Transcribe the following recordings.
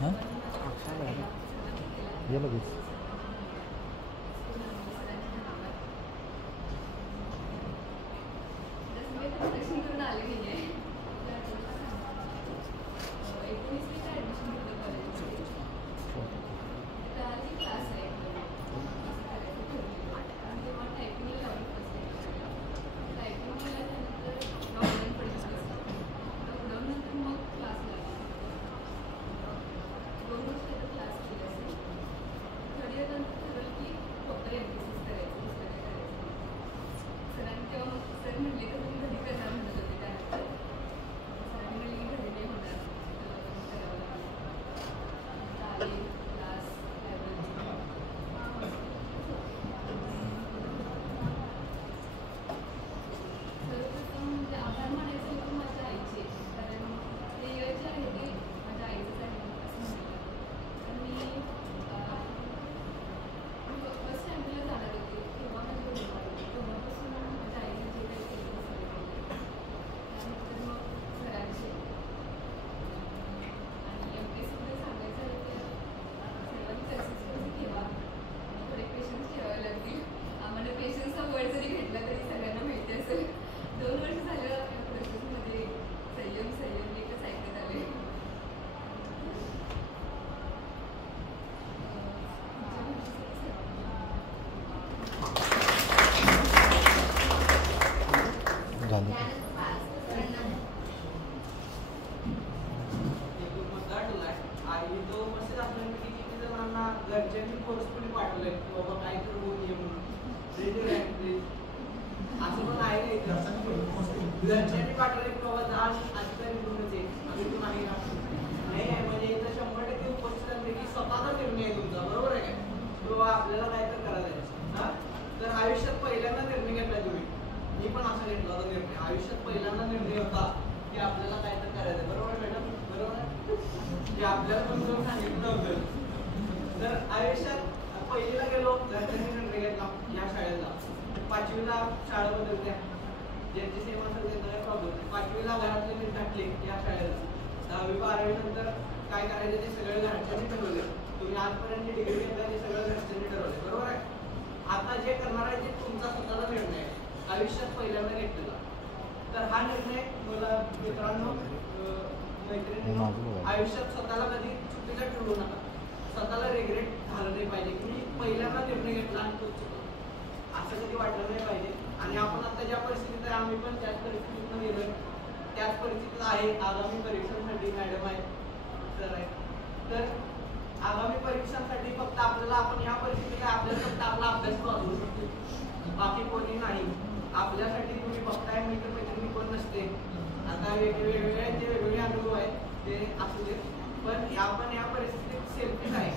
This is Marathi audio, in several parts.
हां ये लगेच आयुष्यात स्वतःला कधी चुकीचं ठरवू नका. स्वतःला रिग्रेट झालं नाही पाहिजे की मी पहिल्यांदा निर्णय घेतला आणि तोच चुकलो असं कधी वाटलं नाही पाहिजे. आणि आपण आता ज्या परिस्थितीत आहे आम्ही पण त्याच परिस्थितीतून गेलोय, त्याच परिस्थितीत आहे. आगामी परीक्षांसाठी मॅडम आहे, सर आहे. तर आगामी परीक्षांसाठी फक्त आपल्याला आपण या परिस्थितीत आहे आपल्याला फक्त आपला अभ्यास वाचवू शकतो, बाकी कोणी नाही. आपल्यासाठी तुम्ही बघताय मित्रमैत्रिणी कोण नसते. आता वेगवेगळे जे वेगवेगळे अनुभव आहेत ते असू दे, पण आपण या परिस्थितीत सेल्फीच आहे.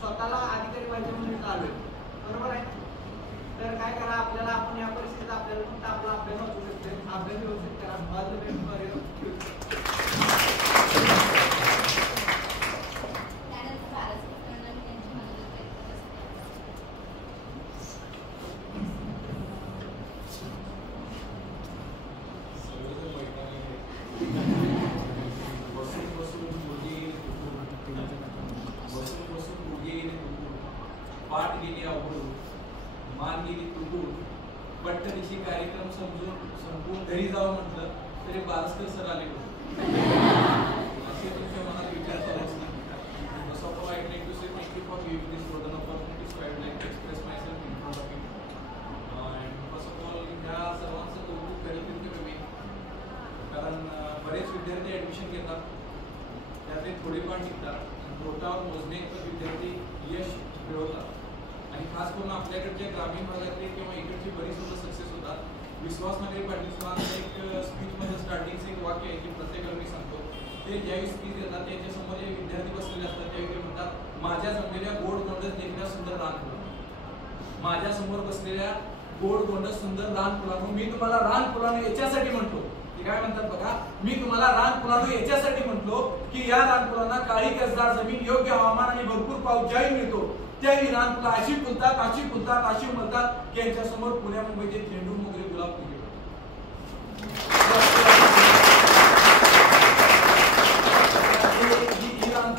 स्वतःला अधिकारी व्हायचे म्हणून चालू आहे, बरोबर आहे. तर काय करा, आपल्याला आपण या परिस्थितीत आपल्याला फक्त आपला अभ्यास वाचू शकतो. अभ्यास व्यवस्थित करा. All the best for your future. कार्यक्रम संपून घरी जावं म्हटलं तरी बारस्कर सर आले होते. असे तुमच्या मनात विचार करायच नाही. First of all, I'd like to say thank you for giving this golden opportunity. So I'd like to express myself in front of you. And first of all, ह्या सर्वांचं कौतुक करीत मी, कारण बरेच विद्यार्थी ऍडमिशन घेतात, त्यातले थोडेफार टिकतात, बोटावर मोजणे विद्यार्थी यश मिळवतात. आणि खास करून आपल्याकडच्या ग्रामीण भागातले किंवा इकडची बरीच मुलं सक्सेस होतात. विश्वास नागरे पाटील सरांचं एक स्पीचमध्ये स्टार्टिंगचं एक वाक्य आहे की प्रत्येकाला मी सांगतो, ते ज्यावेळी स्पीच देतात त्यांच्यासमोर जे विद्यार्थी बसलेले असतात त्यावेळी ते म्हणतात, माझ्या जमलेल्या गोड गोंडस देखण्या सुंदर रान फुलं. माझ्या समोर बसलेल्या गोड गोंडस सुंदर रान फुलांनो, मी तुम्हाला रान फुलांनो याच्यासाठी म्हणतो. ते काय म्हणतात बघा, मी तुम्हाला रान फुलांनो याच्यासाठी म्हणतो की या रान फुलांना काळी कसदार जमीन, योग्य हवामान आणि भरपूर पाऊस ज्यावेळी मिळतो त्यावेळी रान फुलं अशी फुलतात अशी म्हणतात की यांच्यासमोर पुण्या मुंबईचे झेंडू मोगरे गुलाब फुले. ही रान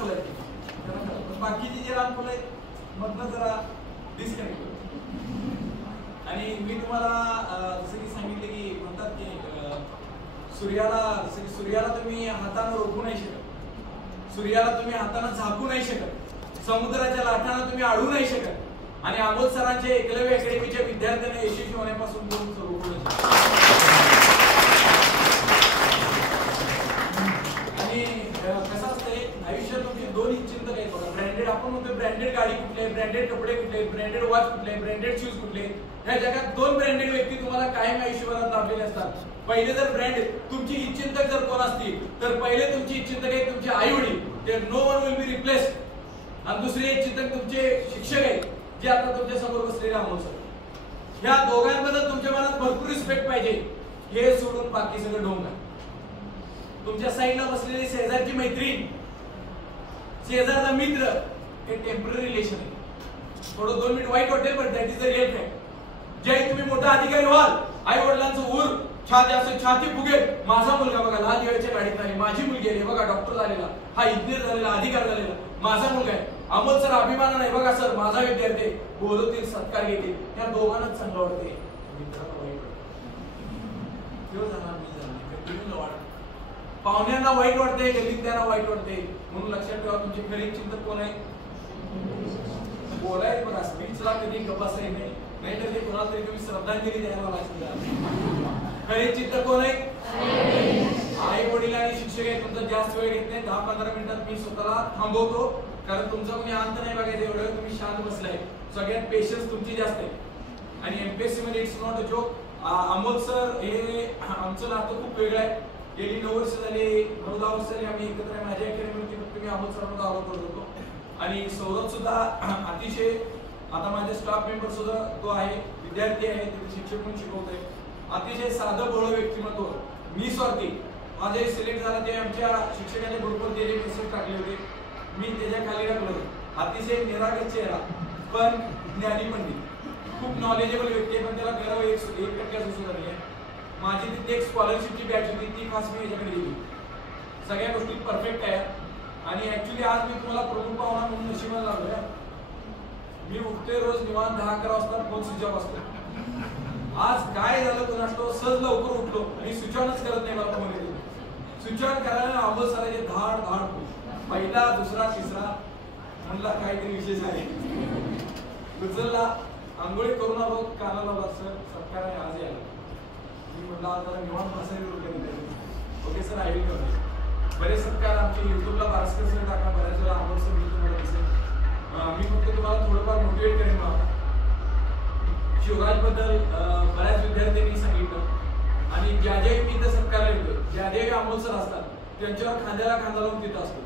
सूर्याला तुम्ही हाताने रोखू नाही शकत, सूर्याला तुम्ही हाताने झाकू नाही शकत, समुद्राच्या लाटांना तुम्ही अडवू नाही शकत. आणि अमोल सरांचे एकलव्य अकॅडमीच्या विद्यार्थ्यांना यशस्वी होण्यापासून दोन रोखू आणि कसं असतंय आयुष्यात तुमचे दोन चिंतक आहेत बघा. ब्रँडेड आपण म्हणतो ब्रँडेड गाडी कुठली आहे, ब्रँडेड कपडे कुठले, ब्रँडेड वॉच कुठले, ब्रँडेड शूज कुठले. ह्या जगात दोन ब्रँडेड व्यक्ती तुम्हाला कायम आयुष्यभरात लाभलेले असतात. पहिले जर ब्रँड तुमची हितचिंतक जर कोण असतील तर पहिले तुमची हितचिंतक आहेत तुमचे आई वडील, ते no one will be replaced. आणि दुसरे हितचिंतक तुमचे शिक्षक आहेत जे आता तुमच्या समोर बसलेले अमोल सर. ह्या दोघांबद्दल तुमच्या मनात भरपूर रिस्पेक्ट पाहिजे. हे सोडून बाकी सगळं ढोंग आहे. तुमच्या साईडला बसलेली शेजारची मैत्रीण, शेजारचा मित्र हे टेम्पररी रिलेशन आहे. थोडं 2 मिनिट वाईट वाटेल पण that is the real fact. जे तुम्ही मोठा अधिकारी व्हाल, आई वडिलांचं ऊर छाती फुगेल. माझा मुलगा बघा लाल दिव्याच्या गाडीत आली, माझी मुलगी आहे बघा डॉक्टर झालेला, हा इंजिनियर झालेला, अधिकार झालेला, माझा मुलगा आहे. अमोल सर अभिमान नाही बघा सर माझा विद्यार्थी, बोलवतील सत्कार घेतील. त्या दोघांनाच चांगलं वाटते. पाहुण्यांना वाईट वाटते, गल्लीतल्यांना वाईट वाटते. म्हणून लक्षात ठेवा तुमचे खरे चिंतक कोण आहे. बोलाय बघा स्पीचला कधी गप्पासाई नाही, नाहीतर ते कोणाला तरी तुम्ही श्रद्धांजली द्यायला लागते. खरे चिंतक कोण आहे. आई वडील आणि शिक्षक आहे. तुमचा जास्त वेळ घेत नाही, 10-15 मिनिटात मी स्वतःला थांबवतो. कारण तुमचा कोणी अंत नाही बघायचं, एवढं तुम्ही शांत बसलाय. सगळ्यात पेशन्स तुमची जास्त आहे. आणि एमपीएससी मध्ये it's not a joke. Amol sir हे आमचं नातं खूप वेगळं आहे. गेली 9 वर्ष झाली, 9-10 वर्ष झाली आम्ही एकत्र आहे. माझ्या अकॅडमीवरती फक्त मी अमोल सरांना दावा करत होतो. आणि सौरभ सुद्धा अतिशय, आता माझे स्टाफ मेंबर सुद्धा तो आहे, विद्यार्थी आहे, तिथे शिक्षक म्हणून शिकवतोय. अतिशय साधं भोळं व्यक्तिमत्व, निस्वार्थी. माझे सिलेक्ट झाला ते आमच्या शिक्षकांच्या ग्रुपवर ते मेसेज टाकले होते, मी त्याच्या खाली टाकलो. अतिशय निरागस चेहरा पण ज्ञानी पंडित, खूप नॉलेजेबल व्यक्ती आहे. पण त्याला गर्व 1% सुद्धा नाही आहे. माझी तिथे एक स्कॉलरशिपची बॅच होती, ती खास मी याच्याकडे दिली. सगळ्या गोष्टी परफेक्ट आहे. आणि ऍक्च्युली आज मी तुम्हाला प्रमुख पाहुणा म्हणून नशिबाला लागलोय. मी उठते रोज निवांत 10-11 वाजता, फोन स्विच ऑफ असतो. आज काय झालं कोणाला सहज लवकर उठलो आणि स्विच ऑनच करत नाही. मला फोन येतो, स्विच ऑन करायला अमोल सरांचे धाड पहिला, दुसरा, तिसरा. म्हणला काहीतरी विशेष आहे. उचलला, आंघोळी करून आलो, कानाला सर सत्कार आहे आज यायला. मी म्हणला जरा निवांत बसायला. ओके सर आई होते. बरेच सत्कार आमचे युट्यूबला बारस्कर सर टाका, बऱ्याच वेळा अमोल सर मी तुम्हाला दिसेल. मी फक्त तुम्हाला थोडंफार मोटिवेट करेन. मला शिवराजबद्दल बऱ्याच विद्यार्थ्यांनी सांगितलं. आणि ज्या ज्याही मी इथं सत्कारला येतो, ज्या ज्याही अमोल सर असतात त्यांच्यावर खांद्याला खांदा लावून तिथं असतो.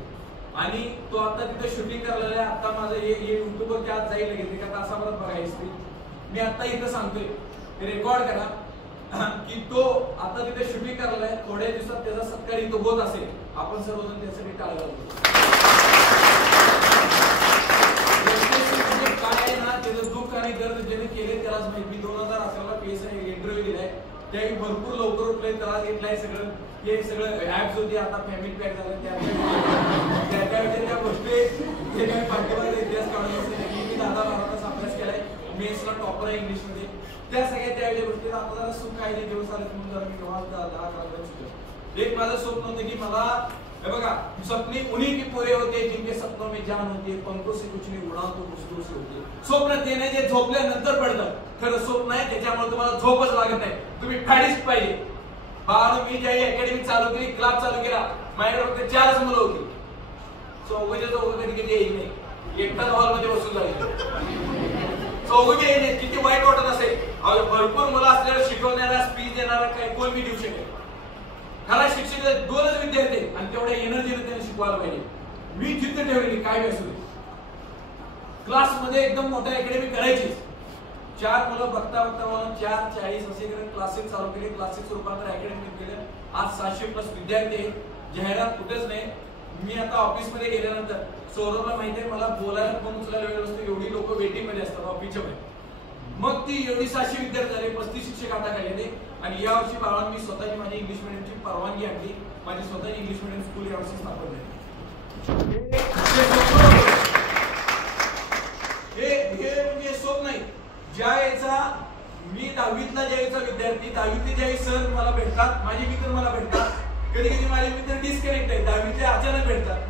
आणि तो आता तिथे शूटिंग करायला आहे. आता माझं हे युट्यूबवरती आज जाईल लगेच एका तासाभरात बघायची. मी आता इथं सांगतोय, रेकॉर्ड करा की तो आता तिथे शूटिंग करायला आहे. थोड्या दिवसात त्याचा सत्कार इथं होत असेल. आपण सर्वजण त्यासाठी टाळा लावतो. काय आहे ना, त्याचं दुःख आणि दर्द ज्याने केले त्यालाच माहिती. मी 2011ला PSI इंटरव्ह्यू दिलाय, त्यावेळी भरपूर लवकर उठले, त्रास घेतलाय. सगळं हे सगळं ऍप्स होती, आता फॅमिली पॅक झालं. त्या गोष्टी पाठीमागे इतिहास काढून मी 10-12 तास अभ्यास केलाय. मेन्सला टॉपर आहे इंग्लिशमध्ये. त्या सगळ्या त्यावेळी गोष्टी आता जरा सुख काही नाही दिवस आले म्हणून जरा मी केव्हा 10-11 एक माझं स्वप्न होतं की मला हे बघा, सपने उन्हीं की पूरे होते जिनके सपनों में जान होती है, पंखों से कुछ नहीं उड़ा तो खुशबू से होती है. स्वप्न ते जे झोपल्यानंतर पडतं, खरं स्वप्न आहे त्याच्यामुळे तुम्हाला झोपच लागत नाही. तुम्ही फॅडिस्ट पाहिजे. बाळांनो, मी ज्यावेळी अकॅडमी चालू केली, क्लास चालू केला, माझ्याकडे फक्त 4च मुलं होती. चौघं कधी कधी येईल नाही, एकटाच हॉलमध्ये बसून जाईल. चौघं येईल नाही, किती वाईट वाटत असेल. भरपूर मुलं असल्यावर शिकवण्याला, स्पीच देणारा काही कोण मी देऊ शकेल. खरा शिक्षक 2च विद्यार्थी आणि तेवढ्या एनर्जीने त्यांनी शिकवायला पाहिजे. मी जिद्द ठेवलेली काय असू दे. क्लासमध्ये एकदम मोठा अकॅडमी करायची. 4 मुलं बघता मला 4-40 असे क्लासेस चालू केले. क्लासेस रूपांतर अकॅडमीत केलं. आज 700+ विद्यार्थी आहेत. जाहिरात कुठेच नाही. मी आता ऑफिसमध्ये गेल्यानंतर सौरभला माहिती आहे, मला बोलायला फोन उचलायला वेळ असतो. एवढी लोक वेटिंग मध्ये असतात ऑफिसच्या मध्ये. मग ती एवढी 700 विद्यार्थी झाले, 35 शिक्षक आता खाली. आणि या वर्षी बाळांनो मी स्वतःची माझी इंग्लिश मिडियमची परवानगी आणली. माझी स्वतःची इंग्लिश मिडियम स्कूल यावर्षी स्थापन झाली. हे म्हणजे स्वप्न नाही. ज्या याचा मी 10वीतला ज्या याचा विद्यार्थी, 10वीतले ज्यावेळी सर मला भेटतात, माझे मित्र मला भेटतात, कधी कधी माझे मित्र डिस्कनेक्ट आहेत, 10वीचे अचानक भेटतात.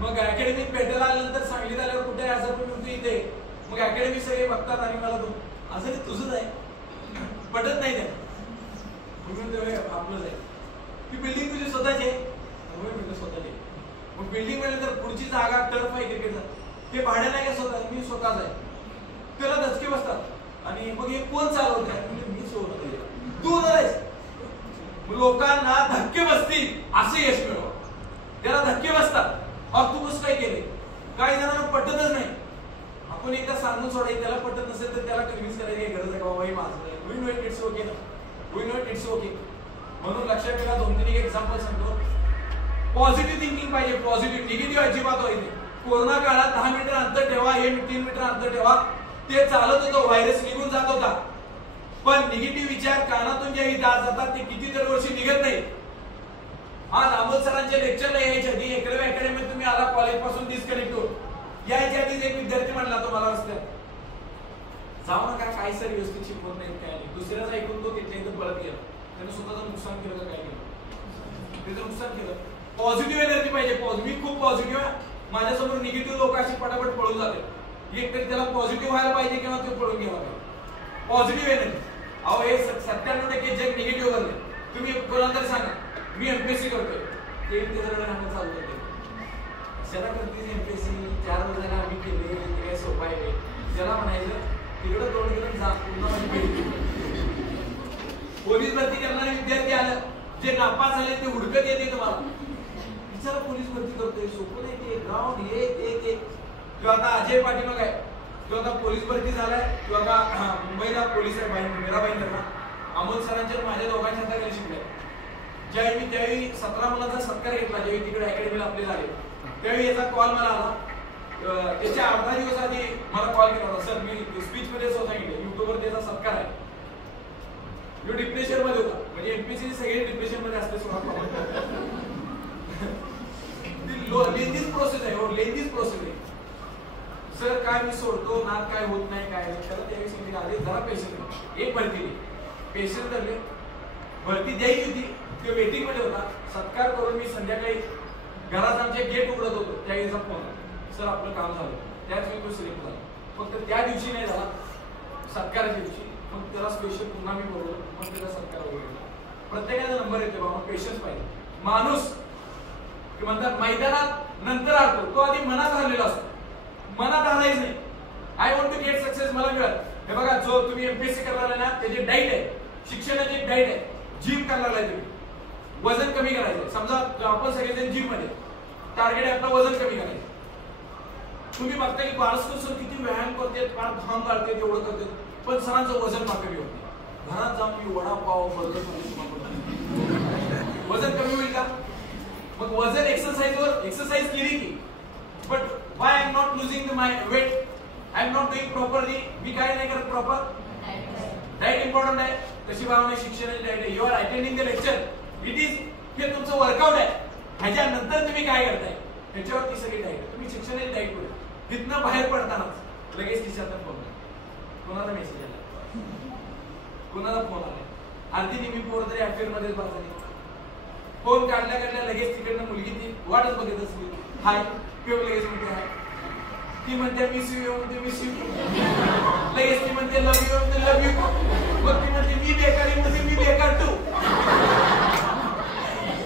मग अकॅडमीत भेटायला आल्यानंतर सांगलीत आल्यावर कुठे आहे असं पण म्हणतो इथे. मग अकॅडमी सगळे बघतात आणि मला तो असं ते तुझंच आहे, पटत नाही त्या. आपलंच आहे. ती बिल्डिंग तुझी स्वतःची आहे, स्वतःची. मग बिल्डिंग मध्ये तर पुढची जागा टर्फ आहे क्रिकेटचा, ते भाडे नाही का स्वतः, मी स्वतःच आहे. त्याला धचके बसतात आणि मग हे कोण चालवत आहे म्हणजे मी सोडत, तू आहेस. लोकांना धक्के बसतील असे यश मिळव, त्याला धक्के बसतात. और तू कसं काय केले, काही जणांना पटतच नाही. आपण एकदा सांगून सोडायचं, त्याला पटत नसेल तर त्याला कन्व्हिन्स करायची गरज आहे का बाबा हे माझं आहे, we know it, it's okay ना, we know it, it's okay. म्हणून लक्षात ठेवा, 2-3 एक्झाम्पल सांगतो. पॉझिटिव्ह थिंकिंग पाहिजे, पॉझिटिव्ह. निगेटिव्ह अजिबात व्हायचे. कोरोना काळात 10 मीटर अंतर ठेवा, हे 3 मीटर अंतर ठेवा, ते चालत होतं, व्हायरस निघून जात होता. पण निगेटिव्ह विचार कानातून जे जात जातात ते कितीतरी वर्षी निघत नाही. आज अमोल सरांच्या लेक्चरला यायच्या आधी एकलव्य अकॅडमीत तुम्ही आला, कॉलेज पासून डिस्कनेक्ट होऊन यायच्या आधीच एक विद्यार्थी म्हणला तुम्हाला रस्त्यात, जाऊ नका, काय सर व्यवस्थित शिकवत नाहीत, काय नाही. दुसऱ्याच ऐकून तो तिथल्या इथं पळत गेला. त्याने स्वतःचं नुकसान केलं का काय केलं, त्याचं नुकसान केलं. पॉझिटिव्ह एनर्जी पाहिजे. मी खूप पॉझिटिव्ह आहे, माझ्यासमोर निगेटिव्ह लोक अशी पटापट पळून जाते. एक तरी त्याला पॉझिटिव्ह व्हायला पाहिजे किंवा ते पळून गेला पाहिजे. Positive energy. अहो हे 97% जग निगेटिव्ह बनले. तुम्ही कोणाला तरी सांगा मी एमपीएससी करतोय, ते चालू करते, कशाला करते एमपीएससी, 4 वर्षाला आम्ही केले, ते काय सोपं आहे. ज्याला म्हणायचं तिकडं तोंड गेलं जा, पुन्हा माझी पोलीस भरती करणारे विद्यार्थी आलं, जे नापास झाले ते हुडकत येते तुम्हाला, विचारा पोलीस भरती करतोय, सोपं नाही ते. ग्राउंड एक किंवा आता अजय पाटील आहे, किंवा आता पोलीस भरती झालाय, किंवा आता मुंबईला पोलीस आहे, मीराबाई धर्मा. अमोल सरांच्या माझ्या दोघांच्या हाताखाली शिकले. ज्यावेळी मी त्यावेळी 17 मुलांचा सत्कार घेतला, ज्यावेळी तिकडे अकॅडमीला आपले झाले, त्यावेळी याचा कॉल मला आला. त्याच्या अर्धा दिवस आधी मला कॉल केला होता, सर मी स्पीच मध्ये सांगितलं युट्यूबवर त्याचा सत्कार आहे. तो डिप्रेशन मध्ये होता, म्हणजे एमपीसी सगळे डिप्रेशन मध्ये असते. लेंदीच प्रोसेस आहे, हो लेंदीच प्रोसेस आहे. सर काय मी सोडतो, नाद काय होत नाही, काय नाही. त्याला त्यावेळी सांगितलं आधी जरा पेशंट, एक भरती पेशंट धरले, भरती द्यायची होती, तो वेटिंग मध्ये होता. सत्कार करून मी संध्याकाळी घरात आमचे गेट उघडत होतो, त्यावेळीचा फोन, सर आपलं काम झालं. त्याच वेळी तो सिलेक्ट झाला. फक्त त्या दिवशी नाही झाला, सत्काराच्या दिवशी. मग त्याला स्पेशल पुन्हा मी बोलवलं, मग त्याला सत्कार वगैरे. प्रत्येकाचा नंबर येते बाबा, पेशन्स पाहिजे. माणूस म्हणतात मैदानात नंतर हरतो, तो आधी मनात हरलेला असतो. मनात हरायचं नाही. I want to get success, मला मिळाल. हे बघा, जो तुम्ही एमपीएससी करायला ना, त्याची डाईट आहे, शिक्षणाची एक डाईट आहे. जिम करायला आहे, तुम्ही वजन कमी करायचं. समजा आपण सगळेजण जिम मध्ये टार्गेट आहे आपलं वजन कमी करायचं. तुम्ही बघता की बाळासकर सर किती व्यायाम करते, फार घाम काढते, एवढं करते, पण सरांचं वजन फार कमी होते. घरात जाऊन मी वडापाव बर्गर वजन कमी होईल का? मग वजन एक्सरसाइज केली की, but why I am not losing my weight, I am not doing properly. मी काय नाही करत प्रॉपर. डाएट इम्पॉर्टंट आहे. तशी भावना शिक्षणाची डाएट आहे. You are attending the lecture, it is, हे तुमचं वर्कआउट आहे. ह्याच्यानंतर तुम्ही काय करताय त्याच्यावरती सगळी डाएट आहे. तुम्ही शिक्षणाची डाएट करू. तिथनं बाहेर पडतानाच लगेच खिशातून फोन, कोणाला मेसेज आला, कोणाला फोन आला. अर्धी निमी पोर तरी अफेअर मध्येच बसली. फोन काढल्या लगेच तिकडनं मुलगी ती वाटच बघत असली, हाय किंवा लगेच म्हणते हाय. ती म्हणते मिस यू, म्हणते मिस यू. लगेच ती म्हणते लव यू, म्हणते लव यू. मग ती म्हणते मी बेकारी, म्हणते मी बेकार तू.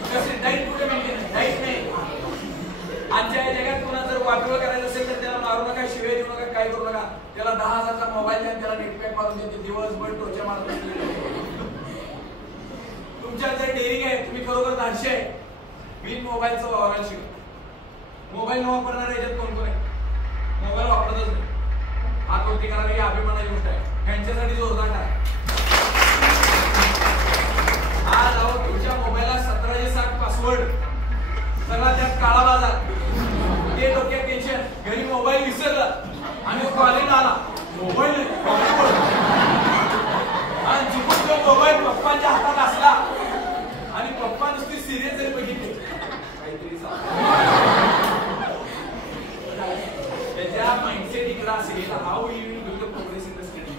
कसे डाईट कुठे मेंटेन, डाईट नाही. आजच्या जगात कोणा जर वाटोळं करायचं असेल तर त्याला मारू नका, शिवाय देऊ नका, काय करू नका. त्याला 10,000चा मोबाईल द्या, त्याला नेटपॅक मारून देते, दिवसभर टोच्या मारत असते. तुमच्या जर डेअरिंग आहे, तुम्ही खरोखर धाडशी आहे, बिन मोबाईलचं वापरायला शिका. मोबाईल न वापरणारे याच्यात कोण कोण आहे? मोबाईल वापरतच नाही. आत्महत्या करायला ही अभिमानाची गोष्ट आहे. त्यांच्यासाठी जोरदार आहे. आज अहो तुमच्या मोबाईलला 1707 पासवर्ड, सगळा त्यात काळा बाजार. ते डोक्यात टेन्शन, घरी मोबाईल विसरला आणि कॉलेज आला, मोबाईल आणि चुकून तो मोबाईल पप्पांच्या हातात असला आणि पप्पा नुसती सिरियस जरी बघितली काहीतरी त्याच्या माइंडसेट इकडे असेल. How you will do the progress in the studies.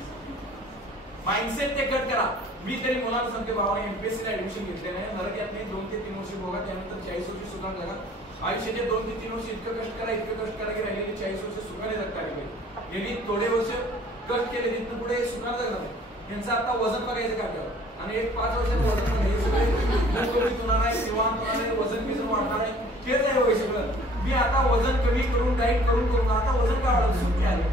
Mindset ते कट करा. मी तरी मुलांना सांगते बाबा एमपीएससी ला ऍडमिशन घेतले नाही, नरक यात नाही, 2 ते 3 वर्ष बघा, त्यानंतर 40 वर्ष सुखान जगा. आयुष्याचे 2 ते 3 वर्ष इतकं कष्ट करा की राहिलेले 40 वर्ष सुखाने जगता आले. यांनी थोडे वर्ष कष्ट केले, तिथून पुढे सुखाने जगणार. यांचं आता वजन बघायचं काट्यावर, आणि एक 5 वर्षाचं वजन पण हे सगळे तुला नाही, निवांत नाही, वजन बिजन वाढणार आहे, तेच आहे वय सगळं. मी आता वजन कमी करून डाएट करून आता वजन का वाढत सुखी आले.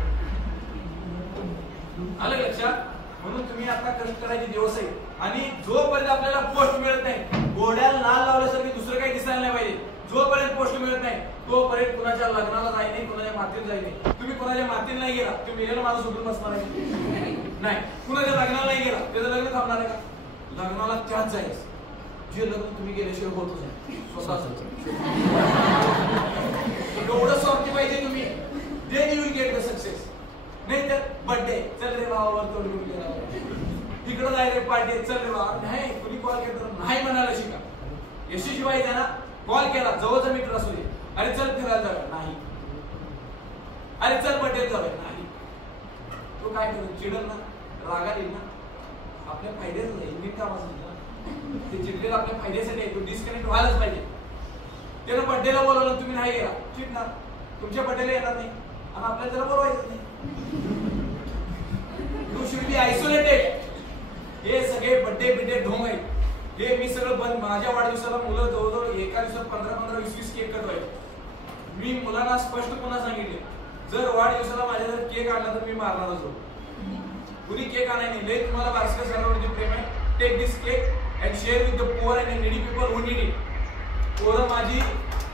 आलं लक्षात? म्हणून तुम्ही आता कष्ट करायचे दिवस आहे. आणि जोपर्यंत आपल्याला पोस्ट मिळत नाही, घोड्याला नाल लावल्यासारखी दुसरं काही दिसायला नाही पाहिजे. जोपर्यंत पोस्ट मिळत नाही तोपर्यंत कुणाच्या लग्नाला जाय नाही, कुणाच्या मातीला जाय नाही. तुम्ही कुणाच्या मातीला नाही गेला, तुम्ही मेलेला माणूस सुटून बसणार आहे नाही. कुणाच्या लग्नाला नाही गेला, त्याचं लग्न थांबणार आहे का? लग्नाला त्याच जायचं जे लग्न तुम्ही गेल्याशिवाय होतच नाही. स्वतःच एवढं स्वार्थी पाहिजे तुम्ही, then you will get the success. नाही तर बर्थडे, चल रे भावावर तोड घेऊन गेला, तिकडं जाय रे पार्टी, चल रे भावा. नाही, कुणी कॉल केला नाही म्हणायला शिका. यशस्वी त्यांना कॉल केला, जवळचा मित्र असू दे, अरे चल फिरायला जाऊया, नाही. अरे चल बर्थडे जाऊया, नाही. तो काय करतो, चिडल ना, रागात येईल ना, आपल्या फायद्याच नाही, नीट काम असं ते चिडलेलं आपल्या फायद्यासाठी आहे, तो डिस्कनेक्ट व्हायलाच पाहिजे. त्यानं बर्थडेला बोलवलं, तुम्ही नाही गेला, चिडणार. तुमच्या बर्थडेला येणार नाही आणि आपल्याला त्याला बोलवायचं नाही. You should be isolated. हे सगळे बर्थडे ढोंग आहेत. हे मी सगळं बंद. माझ्या वाढदिवसाला मुलं जवळजवळ एका दिवसात 15-15, 20-20 केक कटवायचे. मी मुलांना स्पष्ट पुन्हा सांगितले, जर वाढदिवसाला माझ्या जर केक आणला तर मी मारणारच होतो. कुणी केक आणाय नाही. लय तुम्हाला बारस्कर सरांवरती प्रेम आहे. Take this cake and share with the poor and needy people who need it. पोरं माझी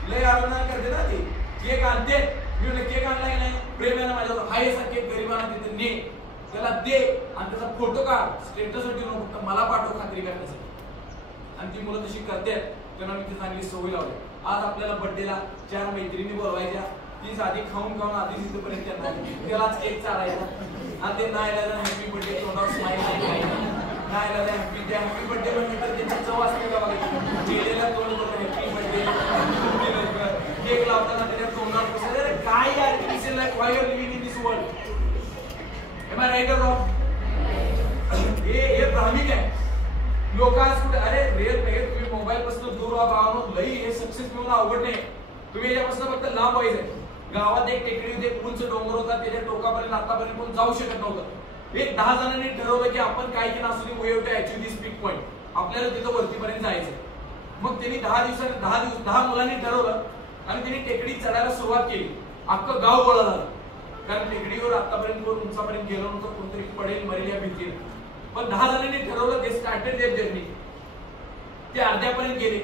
लय आनंद करते ना, ते केक आणते. मी म्हणलं केक आणला की नाही, प्रेम आहे ना माझ्यावर, हाय असा केक गरिबांना तिथे ने, त्याला दे आणि त्याचा फोटो काढ, स्टेटसवर ठेवू नको, फक्त मला पाठव खात्री करण्यासाठी. आणि ती मुलं तशी करतात, त्यांना मी ती चांगली सवय लावली. आज आपल्याला बर्थडेला 4 मैत्रिणी बोलवायच्या, ती साधी खाऊन आधी तिथपर्यंत त्यांना त्यालाच केक चालायचा. आणि ते नाही हॅपी बर्थडे, तोंडावर स्माईल नाही हॅपी बर्थडे म्हणजे तर त्याची चव असते का बघा. गेलेला तोंड करतो हॅपी बर्थडे, केक लावताना त्याच्या तोंडावर कसं काय यार, this is like why you are living in this world. Am I right or wrong? हे भ्रामिक आहे. लोक आज कुठे, अरे रिअल नाही, तुम्ही मोबाईल पासून दूर व्हा भावानो. लई हे सक्सेस मिळवणं अवघड नाही. तुम्ही याच्यापासून फक्त लांब व्हायचंय. गावात एक टेकडी होती, एक उंच डोंगर होता, त्याच्या टोकापर्यंत आतापर्यंत कोण जाऊ शकत नव्हतं. एक 10 जणांनी ठरवलं की आपण काय की नसुनी वे होते ऍक्च्युअली दिस पिक पॉइंट, आपल्याला तिथं वरतीपर्यंत जायचंय. मग त्यांनी 10 मुलांनी ठरवलं आणि त्यांनी टेकडी चढायला सुरुवात केली. अख्खं गाव गोळा झालं, कारण टेकडीवर आतापर्यंत कोण उंचापर्यंत गेलो नव्हतं, कोणतरी पडेल मरेल या भीतीने. पण 10 जणांनी ठरवलं, ते स्टार्टेड देअर जर्नी. ते अर्ध्यापर्यंत गेले.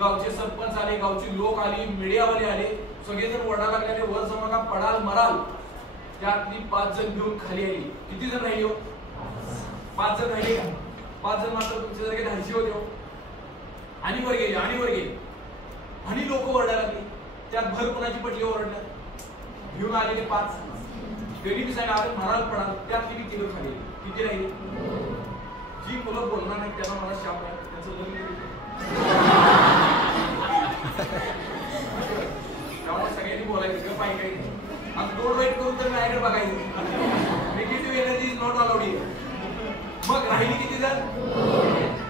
गावचे सरपंच आले, गावची लोक आली, मीडियावाले आले, सगळेजण ओरडा लागले, वर जाऊ नका, पडाल मराल. त्यातली 5 जण घेऊन खाली आली. किती जण राहिले हो? 5 जण राहिले का? 5 जण मात्र तुमच्या सारखे 150 होते हो. आणि वर गेले आणि लोक ओरडायला लागली. त्यात भर कोणाची पटली ओरडल्या. घेऊन आलेले 5 त्यांनी बी सांगितलं मराल पडाल. त्यातली किती लोक खाली, किती राहिले? जी मुलं बोलणार नाही त्यांना मला शाप आहे, त्याचं लग्न त्यामुळे सगळ्यांनी बोलायचं पाहिजे. आणि दोन वाईट करून तर माझ्याकडे बघायचं. Negative energy is not allowed here. मग राहिली किती जण?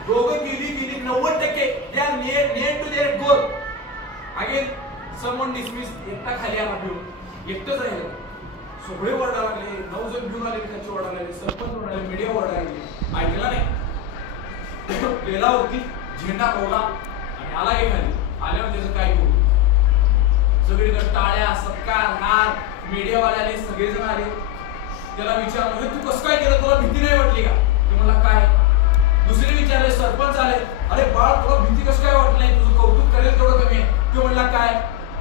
दोघं गेली 90%. They are near to their goal. Again someone dismiss. एकटा खाली आला घेऊन, एकटंच राहिलं. सगळे ओरडा लागले, 9 जण घेऊन आले, त्याचे ओरडा लागले, सरपंच ओरडाले, मीडिया ओरडा लागली. ऐकला नाही. पेलावरती झेंडा रोवला आणि आला हे खाली. आल्यावर त्याचं काय करू? सगळीकडे टाळ्या, सत्कार, हार, मीडियावाले आले, सगळेजण आले. त्याला विचारलं, तू कसं काय केलं, तुला भीती नाही वाटली का? ते म्हणला काय. दुसरे विचारले, सरपंच आले, अरे बाळ तुला भीती कसं काय वाटली नाही, तुझं कौतुक करेल तेवढं कमी आहे. ते म्हणला काय.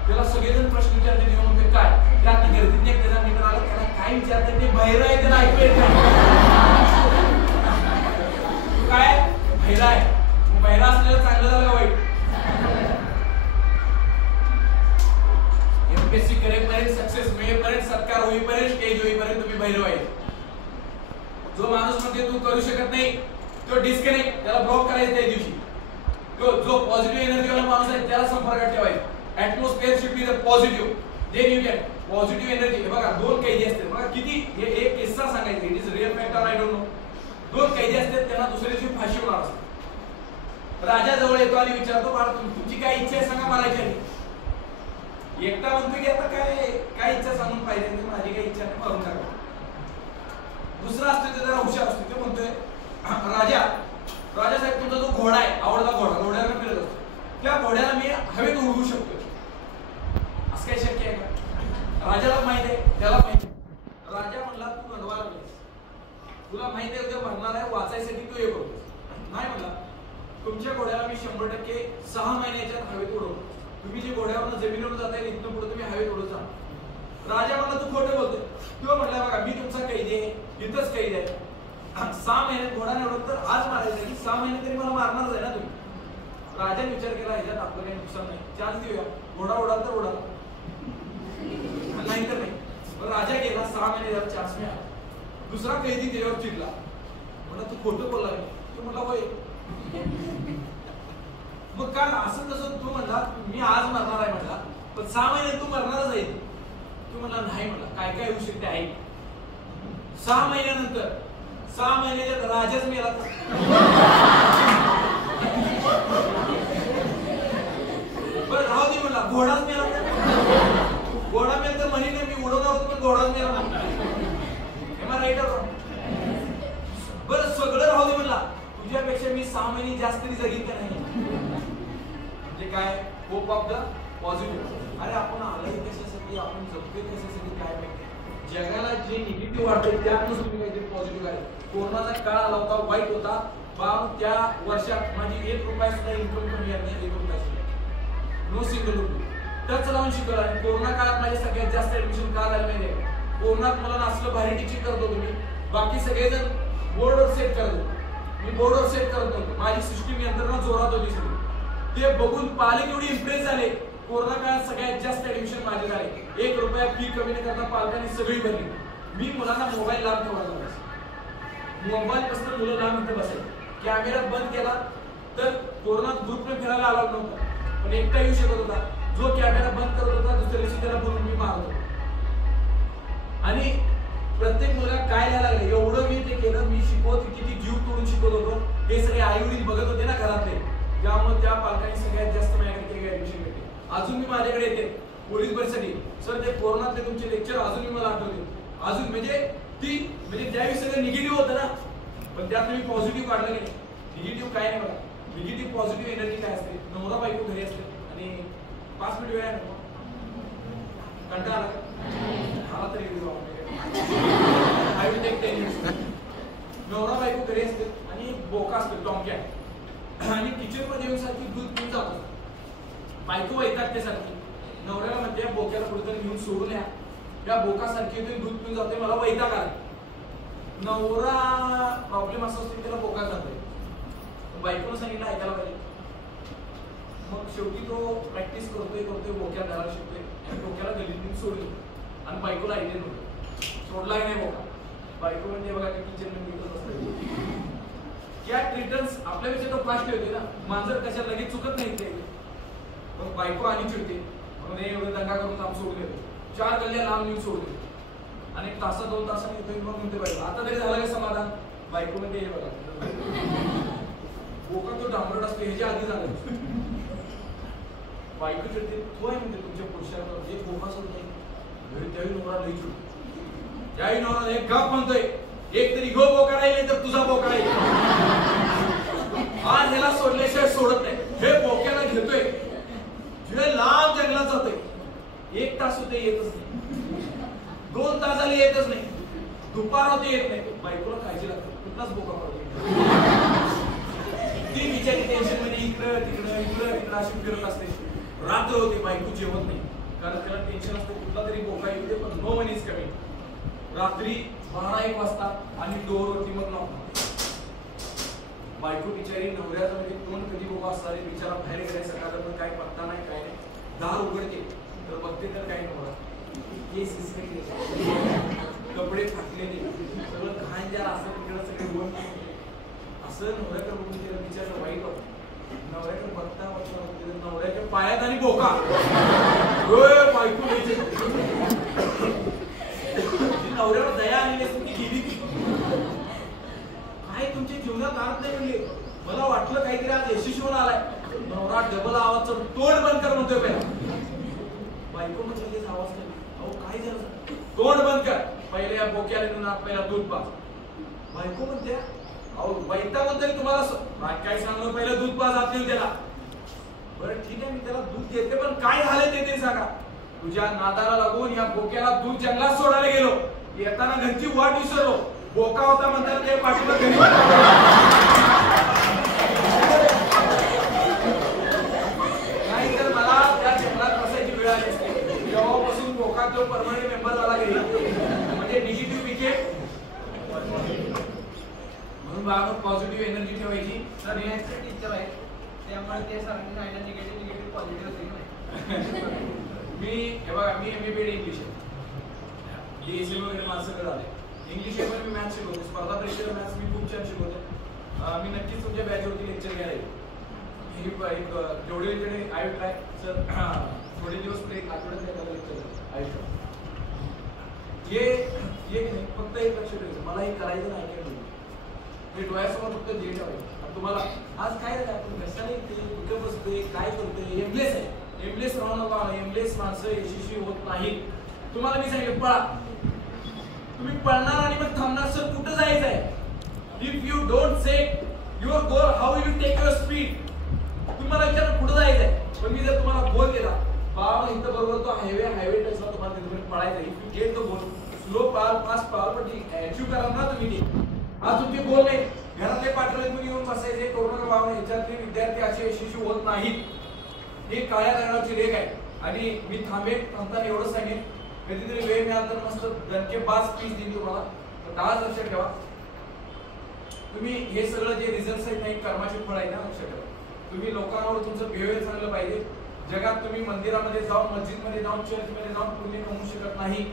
त्याला सगळेजण प्रश्न विचारते, ते म्हणते काय. त्यात गर्दीत एक त्याचा मित्र आला, त्याला काय विचारतात, ते बहिर आहे, त्याला ऐकू येत नाही. तू काय बहिर आहे, बहिर असलेलं चांगलं झालं का वाईट? एमपीएससी करेपर्यंत, सक्सेस मिळेपर्यंत, सत्कार होईपर्यंत, स्टेज होईपर्यंत तुम्ही बहिर व्हायचे. जो माणूस म्हणते तू करू शकत नाही, तो डिस्कनेक्ट, त्याला ब्लॉक करायचं त्या दिवशी. जो पॉझिटिव्ह एनर्जी वाला माणूस आहे त्याला संपर्कात ठेवायचं. Atmosphere should be the positive, then you get positive energy. बघा 2 कैदी असतात बघा, किती हे एक किस्सा सांगायचा, it is real fact or I don't know. 2 कैदी असतात, त्यांना दुसऱ्या दिवशी फाशी होणार असते. राजा जवळ येतो आणि विचारतो बाळा तुमची काय इच्छा आहे सांगा मला विचार. एकटा म्हणतो की आता काय इच्छा सांगून पाहिजे माझी काही इच्छा नाही मारून टाका. दुसरा असतो ते जरा हुशार असतो ते म्हणतोय राजा साहेब तुमचा जो घोडा आहे आवडता घोड्याला फिरत असतो त्या घोड्याला मी हवेत उडवू शकतो असं काही शक्य आहे का? राजाला माहित आहे त्याला माहिती आहे. राजा म्हणला तू गंडवायला तुला माहिती आहे उद्या भरणार आहे वाचायसाठी तू हे करतोस. नाही म्हणला तुमच्या घोड्याला मी 100% 6 महिन्याच्या हवेत उडवतो. तुम्ही जे घोड्यावरून जमिनीवर जाताय इथून पुढे तुम्ही हवेत उडवत जा. राजा म्हणला तू खोटं बोलतोय. किंवा म्हटलं बघा मी तुमचा कैदी आहे इथंच कैदी आहे 6 महिने घोडा निवडत तर आज मारायचं की 6 महिने तरी मला मारणारच आहे ना तुम्ही. राजाने विचार केला ह्याच्यात आपलं काही नुकसान नाही चान्स देऊया घोडा उडाल तर उडाल नाही तर नाही. राजा गेला 6 महिने त्याला चान्स मिळाला. दुसरा कैदी त्याच्यावर चिडला म्हणला तू खोटं बोलला तू म्हणला होय. मग काय असं तसं तू म्हणला मी आज मरणार आहे म्हणला पण 6 महिने तू मरणारच आहे. तू म्हणला नाही म्हणला काय होऊ शकते आहे 6 महिन्यानंतर 6 महिन्याच्यात राजाच मेला. बरं राहू दे म्हणला घोडाच मेला. घोडा मेल तर म्हणे नाही मी उडवणार होतो पण घोडाच मेला. राईट बरं सगळं राहू दे म्हणला तुझ्यापेक्षा मी 6 महिने जास्त जगीन का नाही. म्हणजे काय होप ऑफ द पॉझिटिव्ह. अरे आपण आलोय कशासाठी आपण जगतोय कशासाठी काय माहिती. जगाला जे निगेटिव्ह वाटते त्यातून तुम्ही काहीतरी पॉझिटिव्ह आहे. कोरोनाचा काळ आला होता वाईट होता पण त्या वर्षात माझी 1 रुपया सुद्धा इन्कम कमी आली नाही. 1 रुपया सुद्धा नो सिंगल रुपये टच लावून शिकवला. आणि कोरोना काळात माझे सगळ्यात जास्त ऍडमिशन का झालं माहिती आहे. कोरोनात मला असलं भारी टीचिंग करत होतो मी बाकी सगळेजण बोर्डवर सेट करत होते मी बोर्डवर सेट करत होतो. माझी सिस्टीम यंत्रणा जोरात होती सगळी. ते बघून पालक एवढी इम्प्रेस झाले. कोरोना काळात सगळ्यात जास्त ऍडमिशन माझे झाले. 1 रुपया फी कमी न करता पालकांनी सगळी भरली. मी मुलांना मोबाईल लांब ठेवायला मोबाईल पासून मुलं लांब इथं बसायचे. कॅमेरा बंद केला तर कोरोनात ग्रुपने फिरायला अलाउड नव्हता पण एकटा येऊ शकत होता. जो कॅमेरा बंद करत होता दुसऱ्या दिवशी त्याला बोलून मी मारतो. आणि प्रत्येक मुलगा काय लिहायला लागले एवढं मी ते केलं. मी शिकवत किती जीव तोडून शिकवत होतो हे सगळे आई वडील बघत होते ना घरातले. त्यामुळे त्या पालकांनी सगळ्यात जास्त माझ्याकडे ऍडमिशन घेतले. अजून मी माझ्याकडे येते पोलीस भरतीसाठी सर ते कोरोनातले तुमचे लेक्चर अजून मला आठवते. अजून म्हणजे त्यावेळी सगळं निगेटिव्ह होतं ना पण त्यात तुम्ही पॉझिटिव्ह काढलं की नाही. निगेटिव्ह काय नाही बघा. निगेटिव्ह पॉझिटिव्ह एनर्जी काय असते. नवरा बायको घरी असते आणि 5 मिनिट वेळ आहे ना कंटाळा आला तरी नवरा बायको घरी असते आणि बोका असतो टॉमक्या आणि किचन मध्ये येऊन सारखी दूध पिऊन जातो. बायको वैतागते सारखी नवऱ्याला म्हणते बोक्याला कुठेतरी घेऊन सोडून या त्या बोकासारखी दूध पिऊन जाते मला वैताग आला. नवरा प्रॉब्लेम असा असतो त्याला बोका जातोय. बायकोनं सांगितलं ऐकायला पाहिजे. मग शेवटी तो प्रॅक्टिस करतोय बोक्या घराला शिकतोय आणि डोक्याला गलीत सोडतो आणि बायकोला आयडिया नव्हतं सोडला की नाही बोका. बायको म्हणजे बघा किचन मध्ये कॅट रिटर्न्स आपल्यापेक्षा तो फास्ट होते ना. मांजर कशा लगेच चुकत नाही ते. मग बायको आणि चिडते म्हणून एवढं दंगा करून काम सोडून देतो. 4 गल्ल्या लांब नेऊन सोडते आणि 1 तास 2 तासांनी येतोय. मग म्हणते बायको आता तरी झालं का समाधान. बायको म्हणजे हे बघा बोका तो डांबरट असतो ह्याच्या आधी झालं. बायको चिडते तो आहे म्हणते तुमच्या पुरुषाला एक बोका सोडत नाही. त्यावेळी नवरा लई चिडतो. त्यावेळी नवरा एक गप म्हणतोय एक तरी गो बोका राहिले तर तुझा बोका राहील. आज ह्याला सोडल्याशिवाय सोडत नाही. हे बोक्याला घेतोय जे लांब जंगलात जातोय. 1 तास होते येतच नाही. 2 तास झाले येतच नाही. दुपार होते येत नाही. बायकोला काळजी लागते कुठलाच बोका पडतो. ती बिचारी टेन्शन मध्ये इकडं अशी फिरत असते. रात्र होते बायको जेवत नाही कारण त्याला टेन्शन असते कुठला तरी बोका येऊ दे पण नो मनी इज कमिंग. रात्री 12-1 वाजता आणि डोअरवरती मग नॉक. बायको बिचारी नवऱ्याचं म्हणजे कोण कधी बोका असणार बिचारा बाहेर गेलाय सकाळ काय पत्ता नाही काय नाही. दार उघडते तर बघते तर काही नवरा केस कपडे फाटलेले सगळं घाण ज्या असं तिकडं सगळे वन असं नवऱ्याकडे बघून तिला बिचारा वाईट वाटतं. नवऱ्याकडे बघता नवऱ्याच्या पायात आणि बोका बायको नवऱ्यावर दया आलेली असते ती गेली. काय तुमच्या जीवनात अर्थ नाही म्हणले मला वाटलं काहीतरी आज यशस्वी होऊन आलाय. नवरा डबल आवाज चढून तोंड बंद कर म्हणतोय पहिला. बायको म्हटलं तेच आवाज कमी. अहो काय झालं? तोंड बंद कर. पहिले या बोक्याला पहिला दूध पाज. बायको म्हणते अहो वैता म्हणतोय तुम्हाला काय सांगलं पहिलं दूध पाज आत नाही त्याला. बरं ठीक आहे मी त्याला दूध देते पण काय झालं ते तरी सांगा. तुझ्या नादाला लागून या बोक्याला दूध जंगलात सोडायला गेलो. येताना घरची वाट विसरलो. बोका होता म्हणताना ते पाठीला घरी नाही तर मला त्या जंगलात बसायची वेळ आली असते. तेव्हापासून बोका तो परमनंट मेंबर झाला घरी. म्हणजे निगेटिव्ह विकेट म्हणून बाळावर पॉझिटिव्ह एनर्जी ठेवायची. सर टीचर आहे त्यामुळे ते सांगितलं नाही निगेटिव्ह पॉझिटिव्ह होते नाही. मी हे बघा मी MA इंग्लिश आहे. DSM वगैरे माझं सगळं झालंय. इंग्लिश आहे पण मी मॅथ्स शिकवतो. स्पर्धा परीक्षेला मॅथ्स मी खूप छान शिकवतो. मी नक्कीच तुमच्या बॅचवरती लेक्चर घ्यायला येईल. एक जेवढे जेवढे आय विल ट्राय सर थोडे दिवस एक आठवड्यात एखादं लेक्चर आय ट्राय. हे नाही फक्त एक लक्ष ठेवायचं मला हे करायचं नाही काय नाही. हे डोळ्यासमोर फक्त जे ठेवायचं. तुम्हाला आज काय झालं आपण कशाला येते कुठं बसते काय करते एमलेस आहे. एमलेस राहू नका. एमलेस माणसं यशस्वी होत नाही. तुम्हाला मी सांगितलं पळा. तुम्ही पळणार आणि मग थांबणार. सर कुठं जायचं आहे? If you don't set your goal how you take your speed. तुम्हाला विचार कुठं जायचंय. पण मी जर तुम्हाला गोल दिला बाबा इथं बरोबर तो हायवे टचला तुम्हाला तिथे पळायचं. If you get the goal slow पळाल फास्ट पळाल पण अचीव करा ना तुम्ही ते. आज तुमचे गोल नाही. घरातले पाठवले तुम्ही येऊन बसायचे कोरोना भावना याच्यातले विद्यार्थी असे यशस्वी होत नाहीत. हे काळ्या दगडाची रेख आहे. आणि मी थांबताना एवढं सांगेन कधीतरी वेळ मिळाला तर मस्त दणकेबाज स्पीच देईन तुम्हाला. तर आज लक्षात ठेवा तुम्ही हे सगळं जे रिझल्ट आहेत नाही कर्माचे फळ आहे ना लक्षात ठेवा. तुम्ही लोकांवर तुमचं बिहेवियर चांगलं पाहिजे. जगात तुम्ही मंदिरामध्ये जाऊन मस्जिदमध्ये जाऊन चर्चमध्ये जाऊन पुण्य कमवू शकत नाही.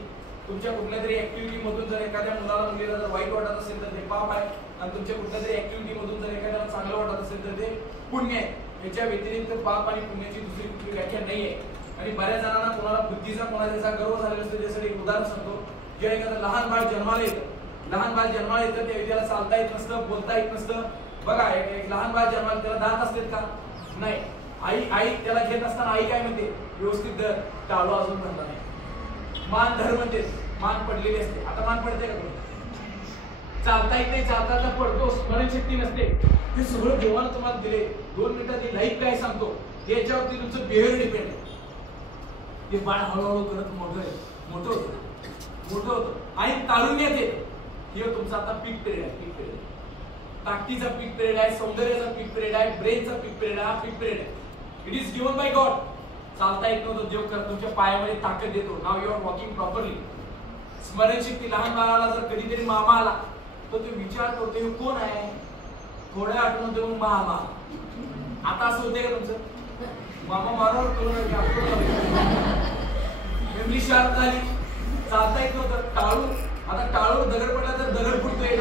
तुमच्या कुठल्या तरी ऍक्टिव्हिटी मधून जर एखाद्या मुलाला मुलीला जर वाईट वाटत असेल तर ते पाप आहे. आणि तुमच्या कुठल्या तरी ऍक्टिव्हिटी मधून जर एखाद्याला चांगलं वाटत असेल तर ते पुण्य आहे. याच्या व्यतिरिक्त पाप आणि पुण्याची दुसरी कुठली व्याख्या नाहीये. आणि बऱ्याच जणांना कोणाला बुद्धीचा कोणाचा गर्व झालेला असतो. त्यासाठी एक उदाहरण सांगतो. जेव्हा एखादं लहान बाळ जन्माला येतं त्या त्याला चालता येत नसतं बोलता येत नसतं. बघा एक लहान बाळ जन्माला त्याला दात असतात का? नाही. आई त्याला घेत असताना आई काय म्हणते व्यवस्थित धर. टाळू अजून धरला नाही. मान धर म्हणते. मान पडलेली असते. आता मान पडते का तुम्ही? चालता येत नाही. चालता पडतो. स्मरणशक्ती नसते. हे सगळं देवानं तुम्हाला दिले. 2 मिनिटात लाईफ काय सांगतो याच्यावरती तुमचं बिहेवियर डिपेंड आहे. ते बाळ हळूहळू करत मोठं होतं आणि तारुण्यात येते. हे तुमचा आता पीक पिरियड आहे. पीक पिरियड ताकदीचा पीक पिरियड आहे. सौंदर्याचा पीक पिरियड आहे. ब्रेनचा पीक पिरियड आहे. हा पीक पिरियड आहे. It is given by God. चालता येत नव्हतं देव तुमच्या पायामध्ये ताकद देतो. नाव यू आर वॉकिंग प्रॉपरली. स्मरणशक्ती लहान बाळाला जर कधीतरी मामा आला तर तो विचार करतो हे कोण आहे. थोड्या आठवण मग मामा. आता असं होते का तुमचं? मामा मारावर करून मेमरी शार्प झाली. चालता येत नव्हतं. टाळू आता टाळूवर दगड पडला तर दगड फुटतोय.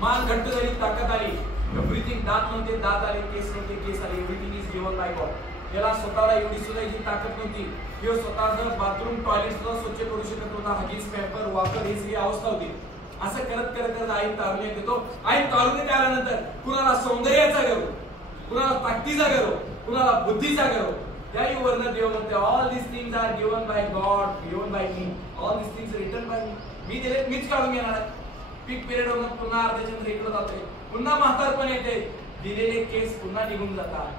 मान घट्ट झाली. ताकद आली. एव्हरीथिंग दात नव्हते दात आले. केस नव्हते केस आले. Everything is given by God. याला स्वतःला एवढी सुद्धा याची ताकद नव्हती. किंवा स्वतःचं बाथरूम टॉयलेट सुद्धा स्वच्छ करू शकत नव्हता. हगीज पेपर वापर ही सगळी अवस्था होती. असं करत करत आई तारुण्यात येतो. आई तारुण्यात आल्यानंतर कुणाला सौंदर्याचा गर्व कुणाला ताकदीचा गर्व कुणाला बुद्धीचा गर्व. त्याही वर्ण देव म्हणते all this things are given by God given by me. All this things written by me दिले मीच काढून घेणार. पीक पिरियड होऊन पुन्हा अर्धचंद्र इकडे जातोय. पुन्हा म्हातारपण येते. दिलेले केस पुन्हा निघून जातात.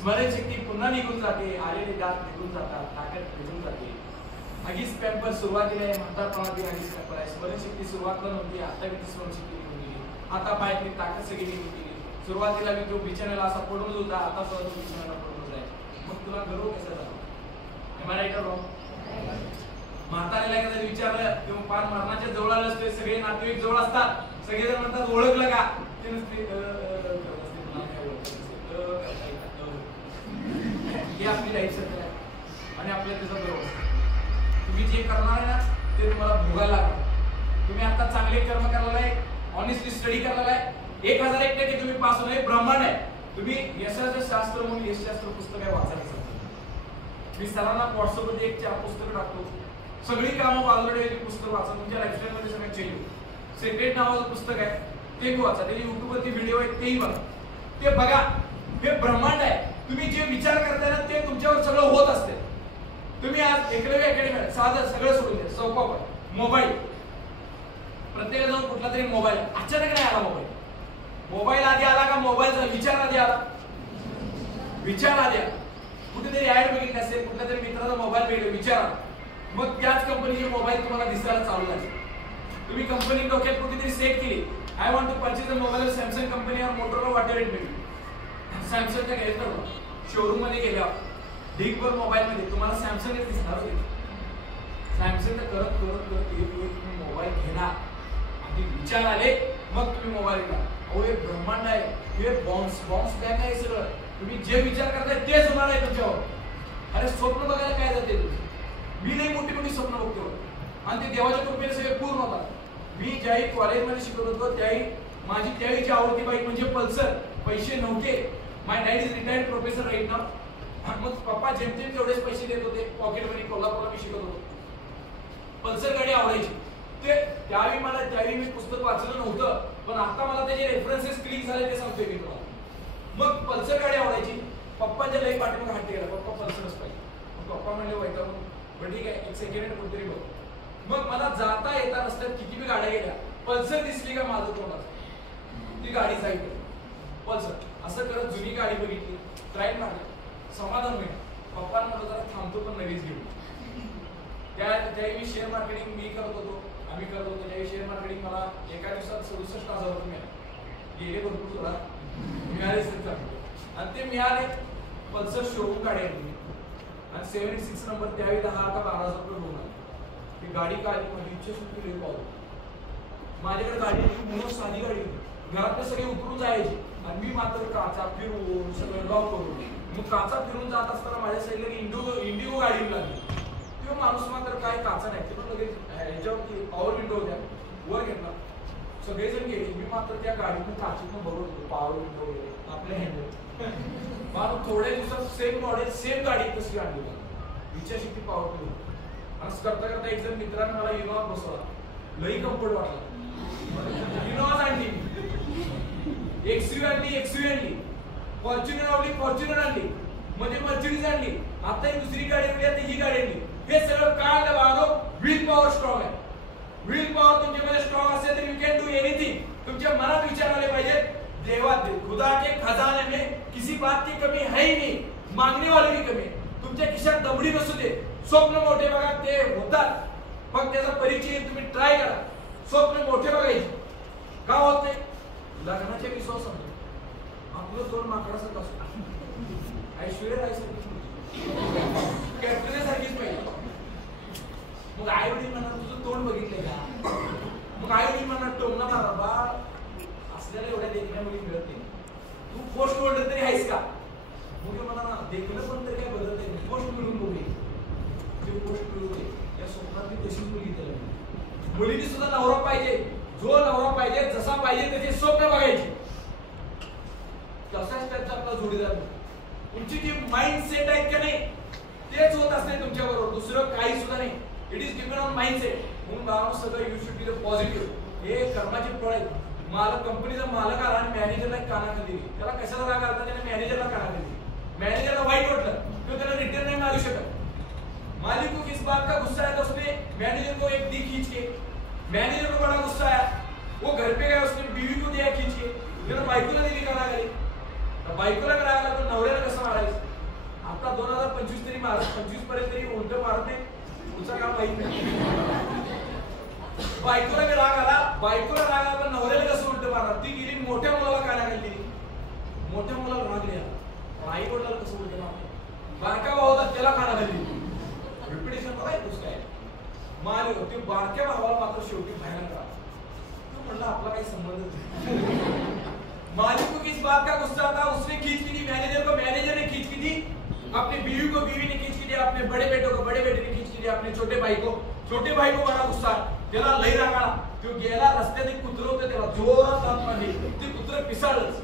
स्मरणशक्ती पुन्हा निघून जाते. आलेले दात निघून जातात. ताकद निघून जाते. हगीज पॅम्पर सुरुवातीला आहे. म्हातारपणात हगीज पॅम्पर आहे. स्मरणशक्ती सुरुवातीला नव्हती. आता मी ती स्मरणशक्ती निघून गेली. आता पायातली ताकद सगळी निघून गेली. सुरुवातीला मी तो बिछाण्याला असा पडून होता. आता सुद्धा तो बिछाण्याला पडून जाईल. मग तुला गर्व कसा झाला? म्हाताऱ्याला एखाद्या विचारलं किंवा पान मरणाच्या जवळ आलं असते. सगळे नातेवाईक जवळ असतात. सगळेजण म्हणतात ओळखलं का? ते नसते हे आपली लाईफ सत्य आहे. आणि आपल्याला त्याचा गर्व असतो. तुम्ही जे करणार आहे ना ते तुम्हाला भोगायला लागणार. तुम्ही आता चांगले कर्म करायला आहे. ऑनेस्टली स्टडी करायला आहे. 1001% तुम्ही पास होणे ब्रह्मांड आहे. तुम्ही यशाचं शास्त्र म्हणून यशशास्त्र पुस्तक आहे वाचायला सांगतो. मी सरांना व्हॉट्सअपमध्ये 1-4 पुस्तकं टाकतो. सगळी कामं बाजूला ठेवली पुस्तक वाचा. तुमच्या लाईफस्टाईल मध्ये सगळ्यात चेंज. सिक्रेट नावाचं पुस्तक आहे. ते वाचा, त्याचे युट्यूबवरती व्हिडिओ आहेत तेही बघा. ते बघा, हे ब्रह्मांड आहे. तुम्ही जे विचार करताय ना ते तुमच्यावर सगळं होत असते. तुम्ही आज एकलव्य अकॅडमी साधं सगळं सोडून द्या. सोपं मोबाईल, प्रत्येकाला जाऊन कुठला तरी मोबाईल अचानक नाही आला. मोबाईल आधी आला का मोबाईलचा विचार आधी आला? विचार आधी आला. कुठेतरी ऍड बघितली असेल, कुठल्या तरी मित्राचा मोबाईल भेटला, विचार, मग त्याच कंपनीचे मोबाईल तुम्हाला दिसायला चालू झाले. तुम्ही कंपनी डोक्यात कुठेतरी सेट केली, I want to purchase a mobile Samsung company और Motorola whatever it may be. सॅमसंगच्या घ्यायचं शोरूम मध्ये गेल्यावर ढीगभर मोबाईल मध्ये तुम्हाला सॅमसंग दिसणार. सॅमसंग करत करत करत तुम्ही मोबाईल घेणार आणि विचार आले मग तुम्ही मोबाईल घ्या. अहो हे ब्रह्मांड आहे, हे बाउन्स बॅक आहे सगळं. तुम्ही जे विचार करताय तेच होणार आहे तुमच्यावर. अरे स्वप्न बघायला काय जाते तुझं? मी नाही मोठी मोठी स्वप्न बघतो आणि ते देवाच्या कृपेने सगळे पूर्ण होतात. मी ज्याही कॉलेजमध्ये शिकत होतो त्याही माझी त्यावेळीची आवडती बाईक म्हणजे पल्सर. पैसे नव्हते. My dad is retired professor right नाव. मग पप्पा जेमतेम तेवढेच पैसे देत होते पॉकेट मनी. कोल्हापूरला मी शिकत होतो. पल्सर गाडी आवडायची. ते त्यावेळी मी पुस्तक वाचलं नव्हतं, पण आता मला त्याचे रेफरन्सेस क्लिक झाले ते सांगतोय मी तुम्हाला. मग पल्सर गाडी आवडायची. पप्पांच्या लई पाठीमागे हात टेकला, पप्पा पल्सरच पाहिजे. पप्पा म्हणले वैतागून, बरं ठीक आहे एक सेकंड हँड कोणतरी बघ. मग मला जाता येता रस्त्यात किती बी गाड्या गेल्या, पल्सर दिसली का माझं तोंडात ती गाडी जायची. पल्सर असं करत जुनी गाडी बघितली, ट्रायल मारली, समाधान मिळालं. पप्पांना म्हटलं जरा थांबतो पण नवीच घेऊ. त्यावेळी शेअर मार्केटिंग मी करत होतो, आम्ही करत होतो. त्यावेळी शेअर मार्केटिंग मला एका दिवसात 67,000 रुपये मिळाले. गेले भरपूर तुला मिळाले आणि ते मिळाले. पल्सर शोरूम गाडी आणली आणि 76 नंबर त्यावेळी 10 का 12,000 रुपये होऊन आले. ती गाडी काय माझी इच्छा सुद्धा लेट पावली. माझ्याकडे गाडी म्हणून साधी गाडी होती. घरातले सगळे उतरून जायचे आणि मी मात्र काचा फिरून सगळं लॉक करून. मग काचा फिरून जात असताना माझ्या साईडला इंडिगो गाडी लागली. तो माणूस मात्र काय काचा नाही, ते लगेच ह्याच्यावरती पॉवर विंडो होत्या वर घेतला. सगळेजण गेले, मी मात्र त्या गाडीतून काचीतून बघत होतो पॉवर विंडो वगैरे आपल्या हँडल. मला थोड्या दिवसात सेम मॉडेल सेम गाडी तशी आणली. इच्छाशक्ती पॉवरफुल. असं करता करता एक जण मित्रांनी मला इनोवा बसवला. लई कम्फर्ट वाटला. इनोवा आणली, एक्सयूव्ही आणली, फॉर्च्युनर आणली, मध्ये मर्सिडीज आणली. आता ही दुसरी गाडी आणली, आता ही गाडी आणली. हे सगळं काय बाळगो, व्हील पॉवर स्ट्रॉंग आहे. व्हील पॉवर तुमच्यामध्ये स्ट्रॉंग असेल तर यू कॅन डू एनीथिंग. तुमच्या मनात विचार आले पाहिजेत, देवा खुदा के खजाने में किसी बात की कमी है ही नहीं, मागने वाले की कमी. तुमच्या खिशात दमडी नसू दे, स्वप्न मोठे बघा, ते होतात. मग त्याचा परिचय तुम्ही ट्राय करा. स्वप्न मोठे बघायचे. का होत नाही? लग्नाच्या विश्वास आपलं तोंड माकडासारखं असतो. ऐश्वर्या राय सारखीच पाहिजे. मग आई वडील म्हणा तुझं तोंड बघितलंय का? मग आई वडील म्हणा टोमना मारा बा असल्याला एवढ्या देखण्या मुली मिळत नाही. तू पोस्ट होल्डर तरी आहेस का? मग म्हणा ना देखणं पण तरी काय बदलत नाही. पोस्ट मिळून बघू ते पोस्ट मिळू दे. या स्वप्नात मी तशीच मुली केलं. मुलीने सुद्धा नवरा पाहिजे. जो नवरा पाहिजे जसा पाहिजे त्याचे स्वप्न बघायचे. तसाच त्यांचा आपला जोडीदार. तुमची जी माइंडसेट आहे का नाही तेच होत असते तुमच्या बरोबर, दुसरं काही सुद्धा नाही. It is depend on mindset. म्हणून बाबा सगळं you should be the positive. हे कर्माचे फळ आहे. मालक कंपनीचा मालक आला आणि मॅनेजरला कानाखाली दिली. त्याला कशाला राग आला? त्याने मॅनेजरला कानाखाली दिली. मॅनेजरला वाईट वाटलं तो त्याला रिटर्न नाही मारू शकत. मालिक को किस बात का गुस्सा आया था उसने मैनेजर को एक दी खींच के. मैनेजर को बड़ा गुस्सा आया, वो घर पे गया, उसने बीवी को दिया खींच के. त्याला बायकोला दिली कानाखाली. बायकोला करायला पण नवऱ्याला कसं मारायचं? आता 2025 तरी मारत, 25 पर्यंत तरी उलट मारत नाही. पुढचा काम माहित नाही. बायकोला राग आला पण नवऱ्याला कसं उलट मारणार? ती गेली मोठ्या मुलाला कानाखाली दिली. मोठ्या मुलाला राग लिहा, आई वडिलाला कसं उलट मारणार? बारका भाऊ होता त्याला कानाखाली दिली. रिपिटेशन बघा तुझं काय मार. ते बारक्या भावाला मात्र शेवटी भयानक राग. तू म्हणला आपला काही संबंध नाही. मालिक को किस बात का गुस्सा था? उसने खींच की दी मैनेजर को, मैनेजर ने खींच की दी अपनी बीवी को, बीवी ने खींच की दी अपने बड़े बेटे को, बड़े बेटे ने खींच की दी अपने छोटे भाई को, छोटे भाई को बड़ा गुस्सा. त्याला लई राग आला. तो गेला रस्त्यात एक कुत्रं होतं, त्याला जोरात हात मारली. ते कुत्रं पिसाळलंच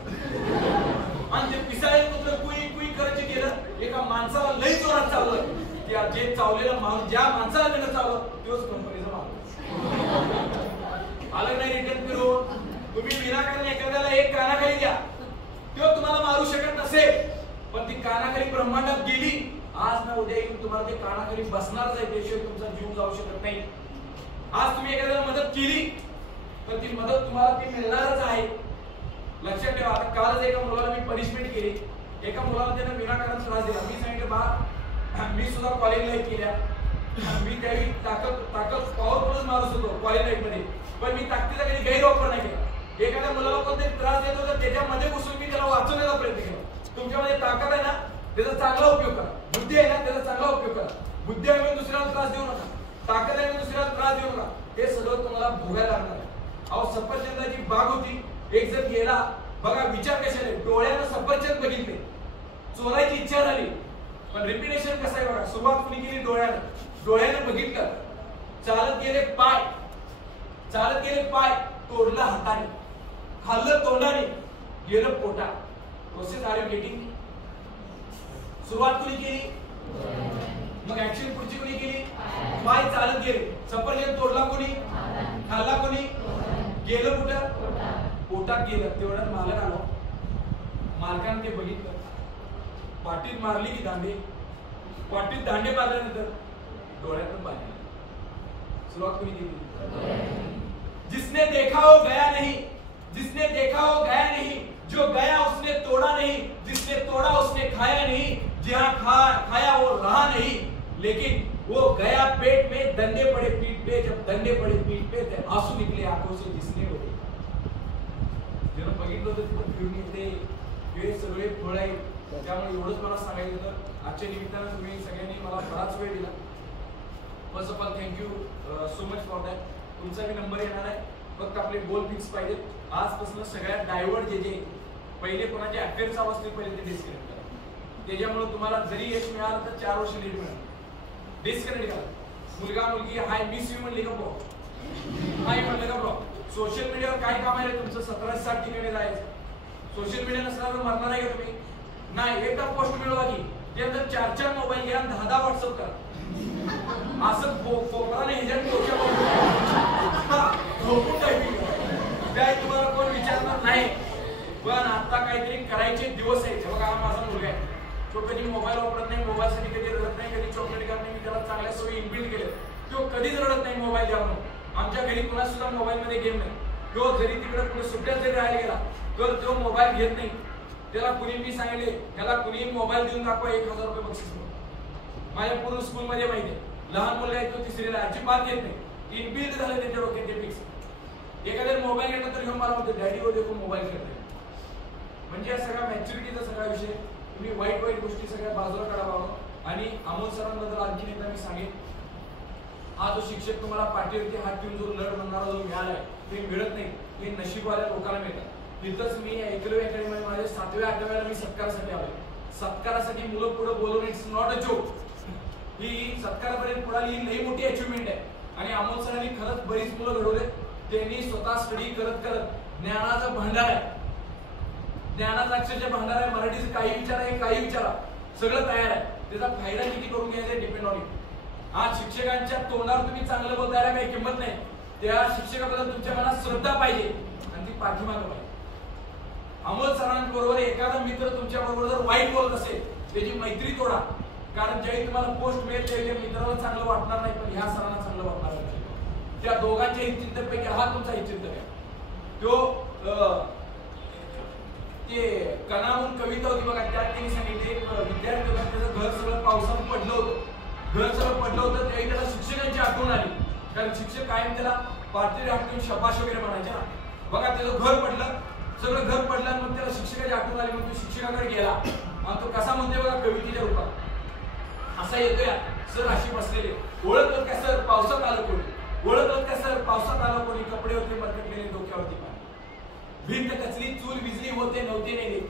आणि ते पिसाळलेलं कुत्रं कुई कुई करायचे गेलं. एका माणसाला लई जोरात चावलं. त्या जे चावलेला माणूस, ज्या माणसाला त्यानं चावलं तोच कंपनीचा माणूस आलं नाही रिटर्न फिरून. तुम्ही विनाकारण एखाद्याला एक कानाखाली द्या, तो तुम्हाला मारू शकत नसेल, पण ती कानाखाली ब्रह्मांडात गेली, आज ना उद्या येऊन तुम्हाला ते कानाखाली बसणारच आहे, त्याशिवाय तुमचा जीव जाऊ शकत नाही. आज तुम्ही एखाद्याला मदत केली तर ती मदत तुम्हाला ती मिळणारच आहे. लक्षात ठेवा. आता कालच एका मुलाला मी पनिशमेंट केली, एका मुलाला त्याने विनाकारण त्रास दिला. मी सांगितलं बा, मी सुद्धा कॉलेज लाईफ केल्या, मी त्यावेळी ताकद पॉवरफुलच माणूस होतो कॉलेज लाईफ मध्ये, पण मी ताकदीचा कधी गैरवापर नाही केला. एखाद्या मुलाला कोणतरी त्रास देत होता त्याच्यामध्ये घुसून मी त्याला वाचवण्याचा प्रयत्न केला. तुमच्यामध्ये ताकद आहे ना, त्याचा चांगला उपयोग करा. बुद्धी आहे ना, त्याचा चांगला उपयोग करा. बुद्धी आहे म्हणून दुसऱ्याला त्रास देऊ नका, ताकद आहे म्हणून दुसऱ्याला त्रास देऊ नका. हे सगळं तुम्हाला भोगायला लागणार आहे. अहो, सफरचंदाची बाग होती, एक जण गेला, बघा विचार कशाने, डोळ्यानं सफरचंद बघितले, चोरायची इच्छा झाली, पण रिपिटेशन कसं आहे बघा. सुरुवात कुणी केली? डोळ्यानं बघितलं, चालत गेले पाय, तोडलं हाताने, खाल्लं तोंडाने, गेलं पोटा. Process are you getting? सुरुवात कुणी केली, मग ऍक्शन पुढची कुणी केली? पाय चालत गेले, सफरचंद तोडला कोणी, खाल्ला कोणी, गेलं कुठं? पोटात गेलं. तेवढ्यात मालक आला, मालकाने ते बघितलं, पाठीत मारली की दांडे, पाठीत दांडे मारल्यानंतर डोळ्यातून पाणी. सुरुवात कुणी केली? जिसने देखा वो गया नहीं, जिसने देखा वो गया नहीं, जो गया उसने तोड़ा नहीं, जिसने तोड़ा उसने खाया नहीं, जहां खाया वो रहा नहीं, लेकिन वो गया पेट में, डंडे पड़े पीठ पे, जब डंडे पड़े पीठ पे आंसू निकले आंखों से, जिसने होते ज्यानं बघितलं होतं तिथं फिरून येते. हे सगळे फळ आहे. त्यामुळे एवढंच मला सांगायचं होतं. आजच्या निमित्तानं तुम्ही सगळ्यांनी मला बराच वेळ दिला. First of all thank you so much for that. तुमचा मी नंबर येणार आहे, फक्त आपले गोल फिक्स पाहिजेत. आजपासून सगळ्यात डायव्हर्ट जे पहिले कोणाचे अफेअर्स असतील पहिले ते डिस्कनेक्ट करा. त्याच्यामुळे तुम्हाला जरी यश मिळालं तर 4 वर्ष लेट मिळालं. डिस्कनेक्ट करा. मुलगा मुलगी हाय मिस यू म्हणले का ब्रो, हाय म्हणलं का ब्रो. सोशल मीडियावर काय काम आहे तुमचं? 17-60 ठिकाणी जायचं. सोशल मीडिया नसल्यावर मरणार आहे का तुम्ही? नाही. एकदा पोस्ट मिळवा की त्यानंतर 4 मोबाईल घ्या, 10 व्हॉट्सअप करा. असं कोपराने ह्याच्यात झोपून टायपिंग काय तुम्हाला कोण विचारणार नाही. पण आता काहीतरी करायचे दिवस आहेत. बघा, हा माझा मुलगा आहे, तो कधी मोबाईल वापरत नाही, मोबाईलसाठी कधी रडत नाही, कधी चॉकलेट खात नाही. मी त्याला चांगल्या सवयी इनबिल्ड केले, तो कधीच रडत नाही मोबाईल द्या म्हणून. आमच्या घरी कुणा सुद्धा मोबाईल मध्ये गेम नाही. तो जरी तिकडे कुठे सुट्ट्यात जरी राहायला गेला तर तो मोबाईल घेत नाही. त्याला कुणी मी सांगितले, त्याला कुणी मोबाईल देऊन दाखवा 1000 रुपये बक्षीस. माझ्या पूर्ण स्कूल मध्ये माहिती आहे, लहान मुलगा आहे तो 3रीला, अजिबात घेत नाही. इनबिल्ड झालं त्यांच्या डोक्यात ते फिक्स. एखाद्या मोबाईल घेतला तर घेऊन मला म्हणतो डॅडी वो देखो मोबाईल खेळतोय. म्हणजे हा सगळा मॅच्युरिटीचा सगळा विषय. तुम्ही वाईट गोष्टी सगळ्या बाजूला काढावा. आणि अमोल सरांबद्दल आणखी एकदा मी सांगेन, हा जो शिक्षक तुम्हाला पाठीवरती हात ठेवून जो लढ म्हणणारा जो मिळालाय ते मिळत नाही, हे नशीबवाल्या लोकांना मिळतात. तिथंच मी एकलव्य अकॅडमीमध्ये माझ्या 7व्या 8व्याला मी सत्कारासाठी आलोय. सत्कारासाठी मुलं पुढे बोलवणं इट्स नॉट अ जोक. ही सत्कारापर्यंत पुढाली ही लई मोठी अचिव्हमेंट आहे. आणि अमोल सरांनी खरंच बरीच मुलं घडवले. त्यांनी स्वतः स्टडी करत ज्ञानाचा भांडार आहे, ज्ञानाचा अक्षरशः भांडार आहे. मराठीचं काही विचार आहे, काही विचारा, सगळं तयार आहे. त्याचा फायदा किती करून घ्यायचा डिपेंड ऑन यू. आज शिक्षकांच्या तोंडावर तुम्ही चांगलं बोलतायला काही किंमत नाही. त्या शिक्षकाबद्दल तुमच्या मनात श्रद्धा पाहिजे आणि ती पाठीमागं पाहिजे. अमोल सरांबरोबर एखादा मित्र तुमच्या बरोबर जर वाईट बोलत असेल त्याची मैत्री तोडा. कारण ज्यावेळी तुम्हाला पोस्ट मिळेल त्यावेळी मित्राला चांगलं वाटणार नाही, पण ह्या सरांना चांगलं वाटणार नाही. त्या दोघांच्या हितचिंतकांपैकी हा तुमचा हितचिंतक आहे. तो ते कणाहून कविता होती बघा, त्यात त्यांनी सांगितले एक विद्यार्थी होता, त्याचं घर सगळं पावसात पडलं होतं. घर सगळं पडलं होतं त्यावेळी त्याला शिक्षकांची आठवण आली. कारण शिक्षक कायम त्याला पाठीवर आठवून शबाश वगैरे म्हणायचे ना. बघा, त्याचं घर पडलं, सगळं घर पडलं, मग त्याला शिक्षकाची आठवण आली. मग तो शिक्षकाकडे गेला आणि तो कसा म्हणतोय बघा कवितेच्या रूपात असा येतोय. सर अशी बसलेले, ओळखलं का सर पावसात आलं कोणी, ओळखलं का सर पावसात आलं कोणी, कपडे होते मरकटलेले, डोक्यावरती पाणी, भिंत कचली, चूल विजली होते नव्हते नेले,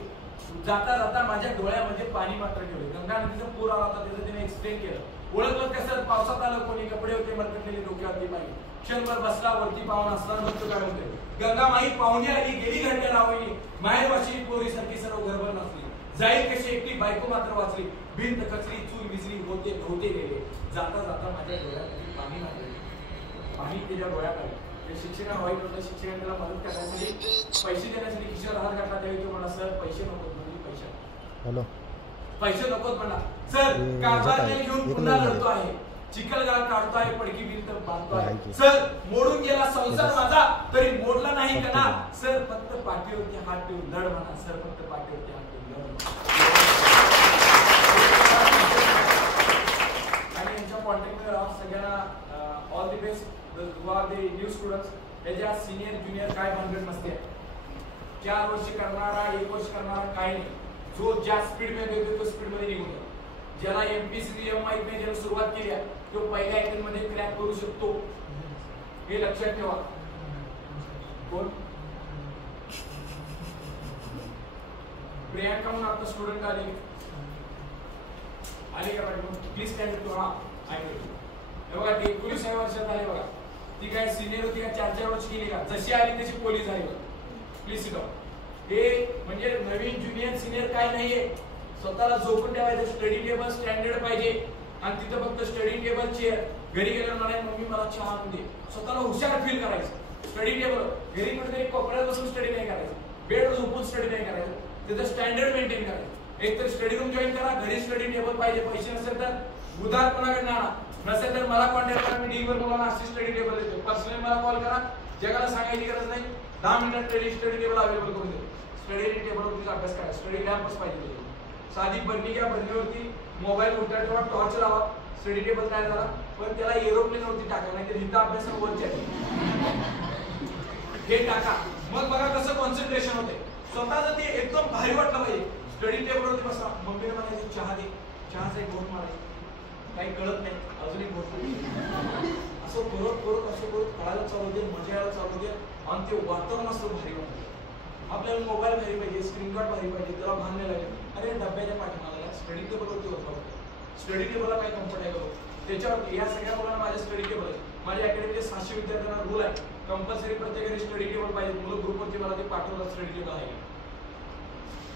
जाता जाता माझ्या डोळ्यामध्ये पाणी मात्र ठेवले. गंगा नदीचा पूर आला होता, त्याचं त्याने एक्सप्लेन केलं. ओळखलं का सर पावसात आलं कोणी, कपडे होते मरकटलेले, डोक्यावरती पाणी, क्षणभर बसला वरती पाहून असताना बघतो काय होते. गंगा माई पाहुणी आली, गेली घरट्या लावणी, माहेर वाशी पोरी सारखी सर्व घरभर नसली, जाईल कशी एकटी बायको मात्र वाचली, भिंत कचली, चूल विजली होते नव्हते गेले, जाता जाता माझ्या डोळ्यामध्ये पाणी मारले, पाणी त्याच्या डोळ्यात आले. शिक्षकांना वाईट होतं, शिक्षकांना त्याला मदत करण्यासाठी पैसे देण्यासाठी खिशावर हात घातला, त्यावेळी तो म्हणला सर पैसे नकोत, म्हणजे पैसे नकोत म्हणला. सर कारभार घेऊन पुन्हा लढतो आहे, चिखलगाळ काढतो आहे, पडकी भिंत बांधतो आहे. सर मोडून गेला संसार माझा तरी मोडला नाही का ना. सर फक्त पाठीवरती हात ठेवून लढ म्हणा, सर फक्त पाठीवरती हात ठेवून लढ. आणि यांच्या कॉन्टॅक्ट मध्ये सगळ्यांना all the best. who are the new students, त्याच्या सिनियर ज्युनियर काय भानगड नसते. 4 वर्ष करणारा 1 वर्ष करणारा काय नाही, जो ज्या स्पीड मध्ये येतो तो स्पीड मध्ये निघून जातो. ज्याला एमपीसी माहित नाही, ज्याला सुरुवात केली आहे तो पहिल्या अटेम्प्ट मध्ये क्रॅक करू शकतो, हे लक्षात ठेवा. कोण प्रियांका म्हणून आता स्टुडंट आले का पाठी प्लीज स्टँड टू. हा ऐकलं बघा, ती 19 वर्षात आली बघा. ती काय सिनियर होती का 4-4 वर्ष केली का, जशी आली तशी पोलीस झाली. Please sit down. हे म्हणजे नवीन ज्युनियर सिनियर काय नाहीये, स्वतःला झोपून ठेवायचं. स्टडी टेबल स्टँडर्ड पाहिजे आणि तिथं फक्त स्टडी टेबल चेअर. घरी गेल्यावर म्हणाय मम्मी मला चहा आणून दे. स्वतःला हुशार फील करायचं. स्टडी टेबल घरी कुठेतरी कोपऱ्यात बसून स्टडी नाही करायचं, बेडवर झोपून स्टडी नाही करायचं, तिथं स्टँडर्ड मेंटेन करायचं. एक तर स्टडी रूम जॉईन करा, घरी स्टडी टेबल पाहिजे. पैसे नसेल तर उधार कोणाकडे आणा, नसेल तर मला कॉन्टॅक्ट करा. मी डीवर मुलांना अशी स्टडी टेबल देतो. पर्सनली मला कॉल करा, जगाला सांगायची गरज नाही. 10 मिनिटात स्टडी टेबल अवेलेबल करून देतो. स्टडी टेबलवरतीच अभ्यास करा. स्टडी लॅम्पच पाहिजे. साधी बरणी घ्या, बरणीवरती मोबाईल उलटा ठेवा, टॉर्च लावा, स्टडी टेबल तयार झाला. पण त्याला एरोप्लेन वरती टाका, नाही तर इथं अभ्यास वरच्या हे टाका. मग बघा कसं कॉन्सन्ट्रेशन होते. स्वतःच ते एकदम भारी वाटलं पाहिजे. स्टडी टेबलवरती बसा, मम्मीने म्हणायचं चहा दे, चहाचा एक घोट मारायचा, काही कळत नाही अजून एक घोट. असं करत असं करत कळायला चालू दे, मजा यायला चालू दे. आणि ते वातावरण असं भारी वाटतं. आपल्याला मोबाईल भारी पाहिजे, स्क्रीन गार्ड भारी पाहिजे, त्याला भान नाही लागेल. अरे डब्याच्या पाठीमागाला स्टडी टेबलवरती होतं. स्टडी टेबलला काय कम्फर्ट आहे करू त्याच्यावरती. या सगळ्या मुलांना माझे स्टडी टेबल आहे. माझ्या अकॅडमीचे 700 विद्यार्थ्यांना रूल आहे, कंपल्सरी प्रत्येकाने स्टडी टेबल पाहिजे. मुलं ग्रुपवरती मला ते पाठवलं स्टडी टेबल आहे.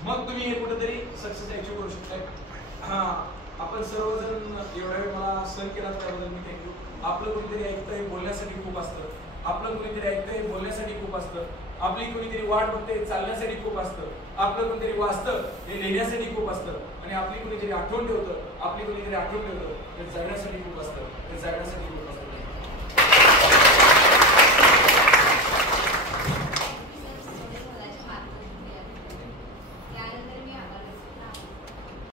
मग तुम्ही हे कुठेतरी सक्सेस अचीव करू शकताय. हा आपण सर्वजण एवढ्या वेळ मला सहन केला त्याबद्दल मी थँक्यू. आपलं कोणीतरी ऐकतंय बोलण्यासाठी खूप असतं, आपलं कोणीतरी ऐकतंय बोलण्यासाठी खूप असतं, आपली कोणीतरी वाट बघते चालण्यासाठी खूप असतं, आपलं कोणीतरी वाचतं हे लिहिण्यासाठी खूप असतं, आणि आपली कोणीतरी आठवण ठेवतं, आपली कोणीतरी आठवण ठेवतं हे जगण्यासाठी खूप असतं, हे जगण्यासाठी खूप असतं.